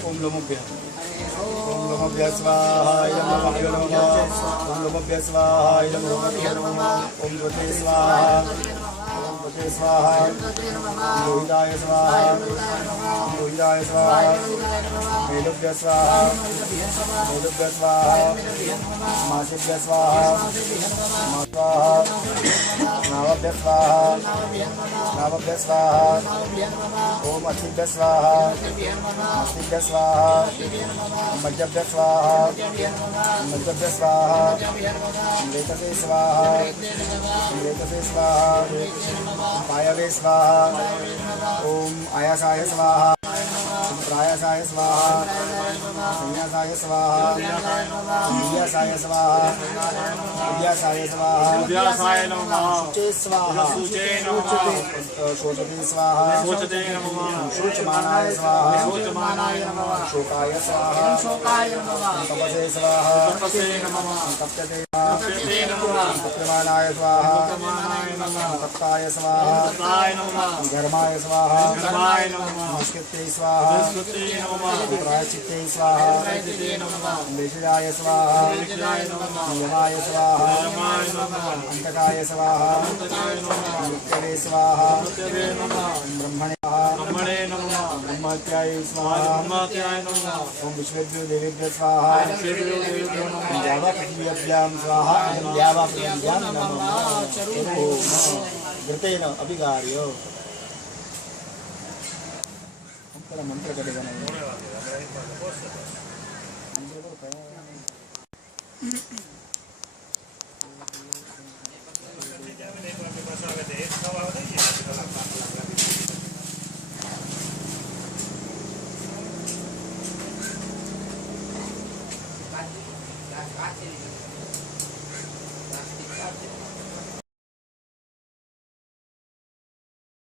ओम नमोभ्यः स्वाहाय नमः ओम नमोभ्यः स्वाहाय नमः ओम ज्योते स्वाहा ओम ज्योते स्वाहा लोहिताय स्वाहा लोहिताय स्वाहा मेलुभ्यः स्वाहा मेलुभ्यः स्वाहा मासेभ्यः स्वाहा स्वाहा नाभ्यः स्वाहा नाभ्यः स्वाहा ओम अस्थिभ्यः स्वाहा अस्थिभ्यः स्वाहा मध्यभ्यः स्वाहा मध्यभ्यः स्वाहा अमृतसे स्वाहा अमृतसे स्वाहा वायवे स्वाहा ओम आयासाय स्वाहा प्रायासाय स्वाहा संन्यासाय स्वाहा विद्यासाय स्वाहा विद्यासाय स्वाहा विद्यासाय नमः शुचे स्वाहा शुचे नमः शोचते स्वाहा शोचते नमः शोचमानाय स्वाहा शोचमानाय नमः शोकाय स्वाहा शोकाय नमः तपसे स्वाहा तपसे नमः तप्यते तप्यते नमः तप्यमानाय स्वाहा तप्यमानाय नमः तप्ताय स्वाहा तप्ताय नमः धर्माय स्वाहा धर्माय नमः संस्कृते स्वाहा संस्कृते नमः प्रायश्चित्ते स्वाहा प्रायश्चित्ते नमः देशजाय स्वाहा देशजाय नमः यमाय स्वाहा यमाय नमः अंतकाय स्वाहा अंतकाय नमः मृत्यवे स्वाहा मृत्यवे नमः ब्रह्मणे स्वाहा ब्रह्मणे नमः ब्रह्मत्याय स्वाहा ब्रह्मत्याय नमः ओम विश्वेभ्यो देवेभ्यो स्वाहा देवेभ्यो देवेभ्यो नमः द्यावा पृथिव्याभ्यां स्वाहा द्यावा पृथिव्यां नमः ओम घृतेन अभिगार्य मंत्र करेगा ना